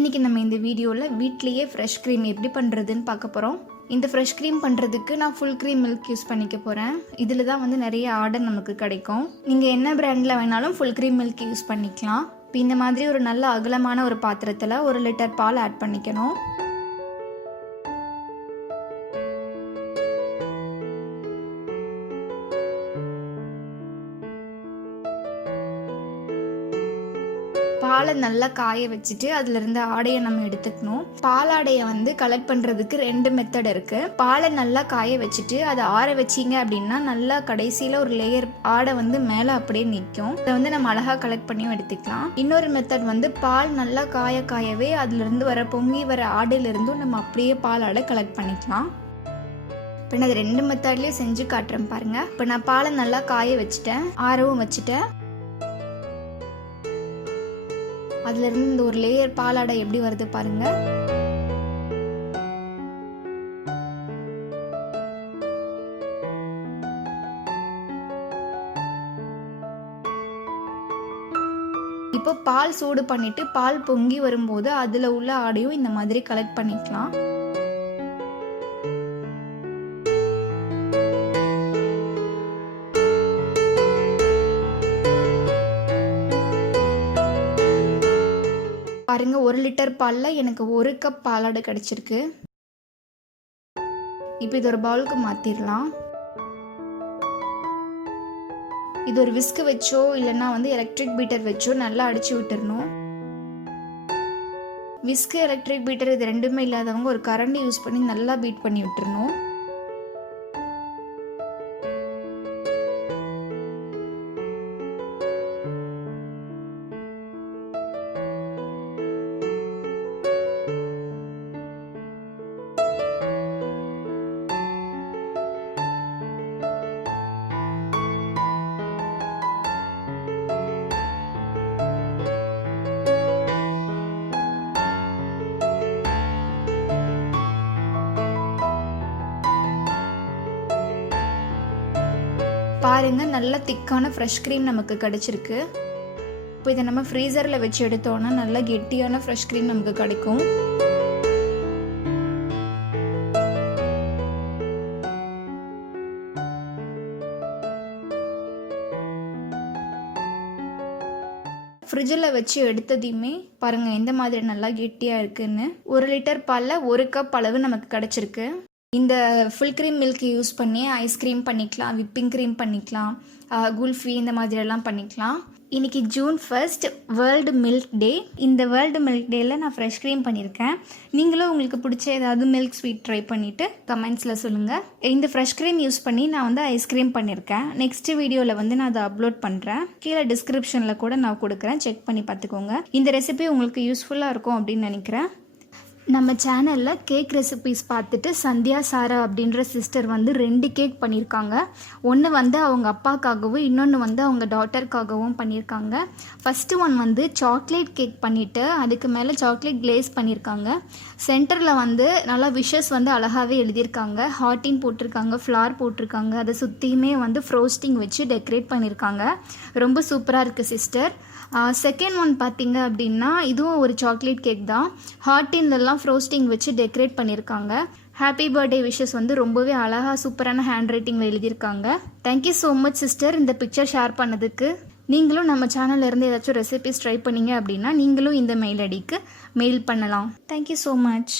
இன்றைக்கி நம்ம இந்த வீடியோவில் வீட்லேயே ஃப்ரெஷ் க்ரீம் எப்படி பண்ணுறதுன்னு பார்க்க போகிறோம். இந்த ஃப்ரெஷ் க்ரீம் பண்ணுறதுக்கு நான் ஃபுல் க்ரீம் மில்க் யூஸ் பண்ணிக்க போகிறேன். இதில் தான் வந்து நிறைய ஆர்டர் நமக்கு கிடைக்கும். நீங்கள் என்ன பிராண்டில் வேணாலும் ஃபுல் க்ரீம் மில்க் யூஸ் பண்ணிக்கலாம். இப்போ இந்த மாதிரி ஒரு நல்ல அகலமான ஒரு பாத்திரத்தில் 1 லிட்டர் பால் ஆட் பண்ணிக்கணும். பாலை நல்லா காய வச்சுட்டு அதுல இருந்து ஆடையை நம்ம எடுத்துக்கணும். பாலாடையை வந்து கலெக்ட் பண்றதுக்கு 2 மெத்தட் இருக்கு. பாலை நல்லா காய வச்சுட்டு அதை ஆற வச்சிங்க அப்படின்னா நல்லா கடைசியில ஒரு லேயர் ஆடை வந்து மேல அப்படியே நிற்கும். இதை வந்து நம்ம அழகா கலெக்ட் பண்ணியும் எடுத்துக்கலாம். இன்னொரு மெத்தட் வந்து பால் நல்லா காயவே அதுல இருந்து வர பொங்கி வர ஆடையில இருந்தும் நம்ம அப்படியே பால் ஆடை கலெக்ட் பண்ணிக்கலாம். இப்போ நான் 2 மெத்தட்லயும் செஞ்சு காட்டுறேன் பாருங்க. இப்போ நான் பாலை நல்லா காய வச்சுட்டேன், ஆறவும் வச்சுட்டேன். அதுல இருந்து இந்த ஒரு லேயர் பாலாடை எப்படி வருது பாருங்க. இப்போ பால் சூடு பண்ணிட்டு பால் பொங்கி வரும்போது அதுல உள்ள ஆடையும் இந்த மாதிரி கலெக்ட் பண்ணிக்கலாம். பாருங்க, 1 லிட்டர் பாலில் எனக்கு 1 கப் பாலாடை கிடைச்சிருக்கு. இப்போ இது ஒரு பவுலுக்கு மாற்றிடலாம். இது ஒரு விஸ்க் வச்சோ இல்லைன்னா வந்து எலக்ட்ரிக் பீட்டர் வச்சோ நல்லா அடிச்சு விட்டுறணும். விஸ்க், எலக்ட்ரிக் பீட்டர் இது ரெண்டுமே இல்லாதவங்க ஒரு கரண்டி யூஸ் பண்ணி நல்லா பீட் பண்ணி விட்டுறணும். பாருங்க, நல்ல திக்கான ஃப்ரெஷ் க்ரீம் நமக்கு கிடைச்சிருக்கு. இப்போ இதை நம்ம ஃப்ரீசரில் வச்சு எடுத்தோன்னா நல்லா கெட்டியான ஃப்ரெஷ் க்ரீம் நமக்கு கிடைக்கும். ஃப்ரிட்ஜில் வச்சு எடுத்ததையுமே பாருங்கள் எந்த மாதிரி நல்லா கெட்டியாக இருக்குன்னு. 1 லிட்டர் பாலில் 1 கப் அளவு நமக்கு கிடச்சிருக்கு. இந்த ஃபுல் க்ரீம் மில்க் யூஸ் பண்ணி ஐஸ்கிரீம் பண்ணிக்கலாம், விப்பிங் க்ரீம் பண்ணிக்கலாம், குல்ஃபி இந்த மாதிரியெல்லாம் பண்ணிக்கலாம். இன்றைக்கி ஜூன் 1 வேர்ல்டு மில்க் டே. இந்த வேர்ல்டு மில்க் டேயில் நான் ஃப்ரெஷ் க்ரீம் பண்ணியிருக்கேன். நீங்களும் உங்களுக்கு பிடிச்ச ஏதாவது மில்க் ஸ்வீட் ட்ரை பண்ணிவிட்டு கமெண்ட்ஸில் சொல்லுங்கள். இந்த ஃப்ரெஷ் க்ரீம் யூஸ் பண்ணி நான் வந்து ஐஸ்கிரீம் பண்ணியிருக்கேன். நெக்ஸ்ட் வீடியோவில் வந்து நான் அதை அப்லோட் பண்ணுறேன். கீழே டிஸ்கிரிப்ஷனில் கூட நான் கொடுக்குறேன், செக் பண்ணி பார்த்துக்கோங்க. இந்த ரெசிபி உங்களுக்கு யூஸ்ஃபுல்லாக இருக்கும் அப்படின்னு நினைக்கிறேன். நம்ம சேனலில் கேக் ரெசிபீஸ் பார்த்துட்டு சந்தியா சாரா அப்படின்ற சிஸ்டர் வந்து 2 கேக் பண்ணியிருக்காங்க. ஒன்று வந்து அவங்க அப்பாக்காகவும் இன்னொன்று வந்து அவங்க டாட்டருக்காகவும் பண்ணியிருக்காங்க. ஃபஸ்ட்டு ஒன் வந்து சாக்லேட் கேக் பண்ணிவிட்டு அதுக்கு மேலே சாக்லேட் கிளேஸ் பண்ணியிருக்காங்க. சென்டரில் வந்து நல்லா விஷஸ் வந்து அழகாகவே எழுதியிருக்காங்க. ஹார்ட்டின் போட்டிருக்காங்க, ஃப்ளார் போட்டிருக்காங்க. அதை சுற்றியுமே வந்து ஃப்ரோஸ்டிங் வச்சு டெக்கரேட் பண்ணியிருக்காங்க. ரொம்ப சூப்பராக இருக்குது சிஸ்டர். செகண்ட் ஒன் பார்த்தீங்க அப்படின்னா இதுவும் ஒரு சாக்லேட் கேக் தான். ஹார்ட்டின்லாம் ஃப்ரோஸ்டிங் வச்சு டெக்கரேட் பண்ணியிருக்காங்க. ஹாப்பி பர்த்டே விஷஸ் வந்து ரொம்பவே அழகாக சூப்பரான ஹேண்ட் ரைட்டிங்கில் எழுதியிருக்காங்க. தேங்க்யூ ஸோ மச் சிஸ்டர் இந்த பிக்சர் ஷேர் பண்ணதுக்கு. நீங்களும் நம்ம சேனலில் இருந்து ஏதாச்சும் ரெசிபிஸ் ட்ரை பண்ணீங்க அப்படின்னா நீங்களும் இந்த மெயில் ஐடிக்கு மெயில் பண்ணலாம். Thank you so much.